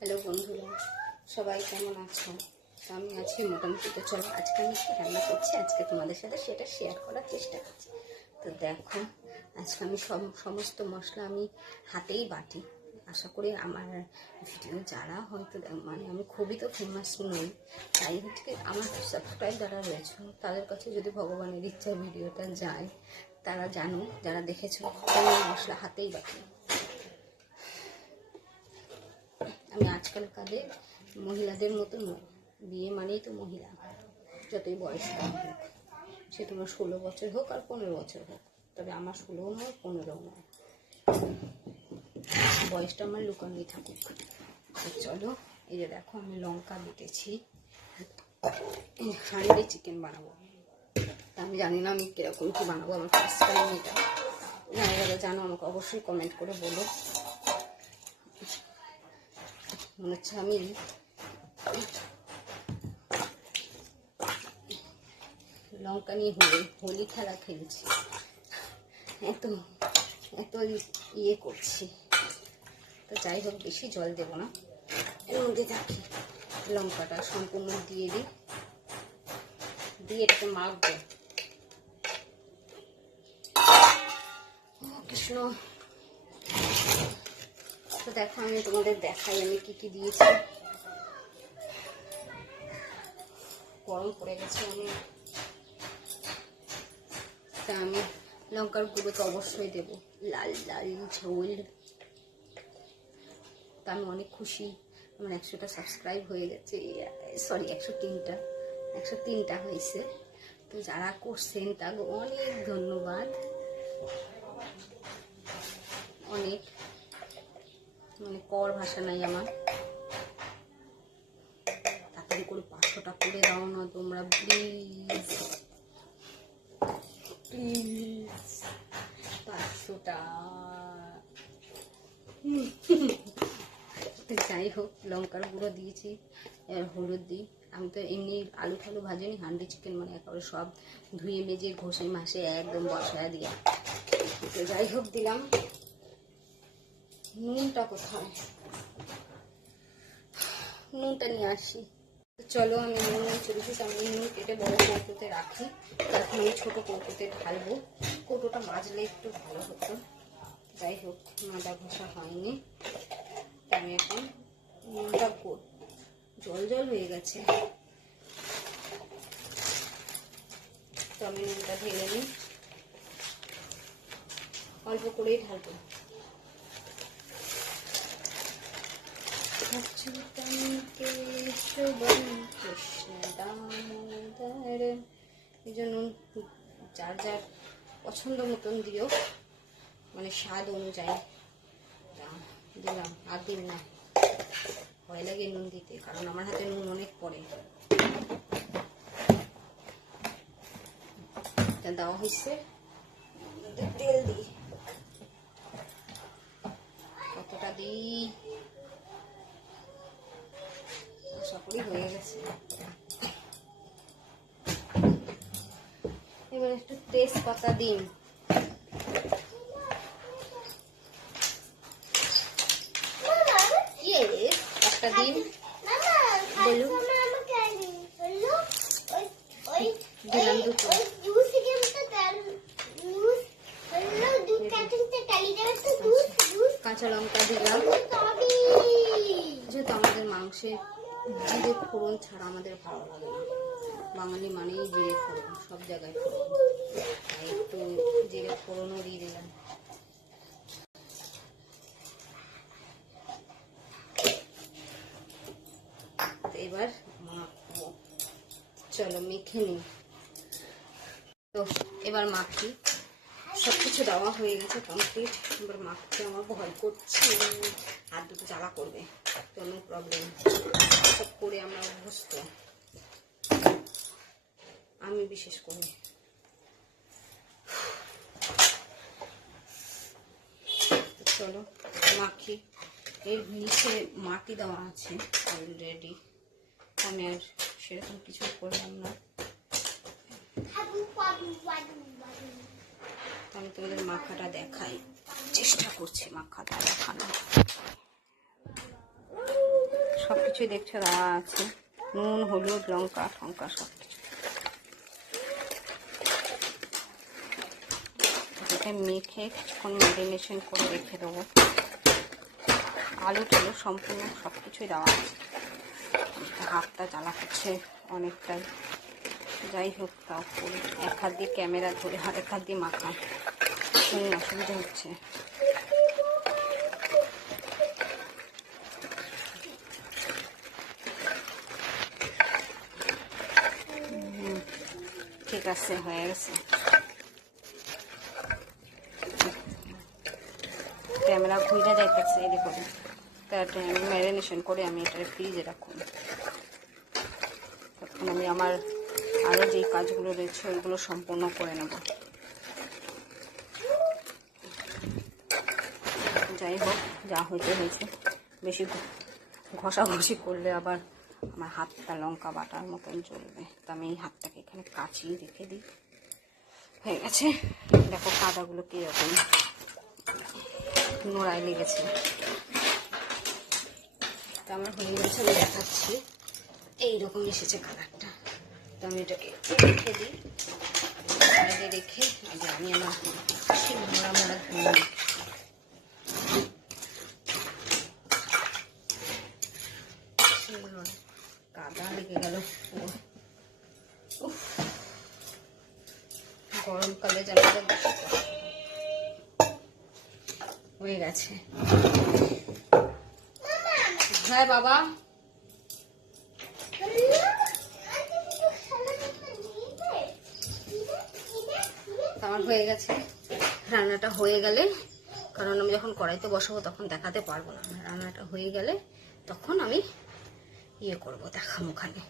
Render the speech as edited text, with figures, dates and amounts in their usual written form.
Hello বন্ধুরা, সবাই কেমন আছো? তো আমি আছি মোটামুটি। তো চলো আজকে আমি কি রান্না করছি আজকে তোমাদের সাথে সেটা শেয়ার করার চেষ্টা করছি। তো দেখো, আজকে আমি সমস্ত মশলা আমি হাতেই বাটি। আশা করি আমার ভিডিও যারা হয়তো মানে আমি খুবই তো ফেমাস নই, তাই হচ্ছে আমার সাবস্ক্রাইব যারা রয়েছে তাদের কাছে যদি ভগবানের ইচ্ছা ভিডিওটা যায়, তারা জানো, যারা দেখেছো আমি মশলা হাতেই বাটি। আমি আজকালকালে মহিলাদের মতো নয়, বিয়ে মানেই তো মহিলা, যতই বয়স কম হোক, সে তোমার 16 বছর হোক আর 15 বছর হোক, তবে আমার 16 নয় 15 নয়, বয়সটা আমার লুকানোই থাকুক। তো চলো, এই যে দেখো আমি লঙ্কা বেটেছি, হাঁড়ি চিকেন বানাবো। আমি জানি না আমি কিরকম কি বানাবো, আমার ফার্স্ট টাইম এটা। যারা জানো আমাকে অবশ্যই কমেন্ট করে বলো। মনে হচ্ছে আমি লঙ্কা নিয়ে হোলি খেলা খেলছি, এত এত ইয়ে করছি। তো যাই হোক, বেশি জল দেবো না, এর মধ্যে থাকি লঙ্কাটা সম্পূর্ণ দিয়ে দিই, দিয়ে এটাকে মাখবো। কৃষ্ণ। তো দেখো আমি তোমাদের দেখাই আমি কি কি দিয়েছি। গরম পড়ে গেছে অনেক, তা আমি লঙ্কার গুঁড়ো তো অবশ্যই দেবো, লাল লাল ঝোল। তা আমি অনেক খুশি, আমার 100টা সাবস্ক্রাইব হয়ে গেছে, সরি 103টা হয়েছে। তো যারা করছেন তাকে অনেক ধন্যবাদ, অনেক মানে কর ভাষা নাই আমার। তাড়াতাড়ি করে 500টা করে দাও না তোমরা, প্লিজ প্লিজ 500টা। যাই হোক, লঙ্কার গুঁড়ো দিয়েছি, এবার হলুদ দিই। আমি তো এমনি আলু ঠালু ভাজিনি, হান্ডি চিকেন মানে একেবারে সব ধুয়ে মেজে ঘষে মাসে একদম বসায় দিয়ে। তো যাই হোক দিলাম। নুনটা কোথায়, নুনটা নিয়ে আসি। চলো আমি নুন নিয়ে চলেছি, আমি নুন কেটে বড় কৌটোতে রাখি, তারপর আমি ছোটো কৌটোতে ঢালবো। কৌটোটা মাজলে একটু ভালো হতো, যাই হোক মাজা ঘষা হয়নি। আমি এখন নুনটা জল জল হয়ে গেছে, তো আমি নুনটা ঢেলে নিই, অল্প করেই ঢালবো। এই জন্য যার যার পছন্দ মতন দিও, মানে স্বাদ অনুযায়ী দিলাম। আর দিন না, ভয় লাগে নুন দিতে, কারণ আমার হাতে নুন অনেক পড়ে। দেওয়া হয়েছে, তেল দিই, কতটা দিই আশা করি হয়ে গেছে। এবার একটু তেজপাতা দিন, একটা দিন বলুন, দিলাম দুটো। কাঁচা লঙ্কা দিলাম, যেহেতু আমাদের মাংসে জিরে ফোড়ন ছাড়া আমাদের ভালো লাগে না, বাঙালি মানেই জিরে ফোড়ন, সব জায়গায় ফোড়ন, তাই একটু জিরে ফোড়নও দিয়ে দিলাম। এবার মাখবো, চলো মেখে নিই। তো এবার মাখি, সবকিছু দেওয়া হয়ে গেছে কমপ্লিট, এবার মাখতে আমার ভয় করছে, হাত দুটো জ্বালা করবে, কোনো প্রবলেম, সব করে আমরা অভ্যস্ত, আমি বিশেষ করে। চলো মাখি, এর নিচে মাটি দেওয়া আছে অলরেডি, আমি আর সেরকম কিছু করলাম না। আমি তোমাদের মাখাটা দেখাই, চেষ্টা করছি মাখাটা দেখানো। কিছুই দেখছো দেওয়া আছে, নুন হলুদ লঙ্কা টঙ্কা সব কিছু। এটাকে মেখে কিছুক্ষণ ম্যারিনেশন করে রেখে দেবো। আলু টালু সম্পূর্ণ সব কিছুই দেওয়া আছে। হাতটা জ্বালা করছে অনেকটাই, যাই হোক তাও করি। এক হাত দিয়ে ক্যামেরা ধরে আর এক হাত দিয়ে মাখা, অসুবিধা হচ্ছে। ঠিক আছে, হয়ে গেছে। ক্যামেরা ঘুরে যাইতেছে এদিক ওদিক, তারপরে ম্যারিনেশন করে আমি এটা ফ্রিজে রাখুন। তখন আমি আমার আরও যেই কাজগুলো রয়েছে ওইগুলো সম্পূর্ণ করে নেব। যাই হোক, যা হয়েছে হয়েছে। বেশি ঘষাঘষি করলে আবার আমার হাতটা লঙ্কা বাটার মতন চলবে, তো আমি এই হাতটাকে এখানে কাচিয়ে রেখে দিই। হয়ে গেছে। দেখো কাদাগুলো কীরকম নোড়ায় লেগেছে। তো আমার হয়ে গেছে, আমি দেখাচ্ছি। এইরকম এসেছে কালারটা। তো আমি এটাকে রেখে দিই, সাইডে রেখে যে আমি আমার মোড়া মোড়া ধুয়ে কাদা লেগে গেল। গরমকালে জামাটা বেশি হয়ে গেছে। হ্যাঁ বাবা, আমার হয়ে গেছে। রান্নাটা হয়ে গেলে, কারণ আমি যখন কড়াইতে বসাবো তখন দেখাতে পারবো না। রান্নাটা হয়ে গেলে তখন আমি ইয়ে করবো, দেখাবো খালি।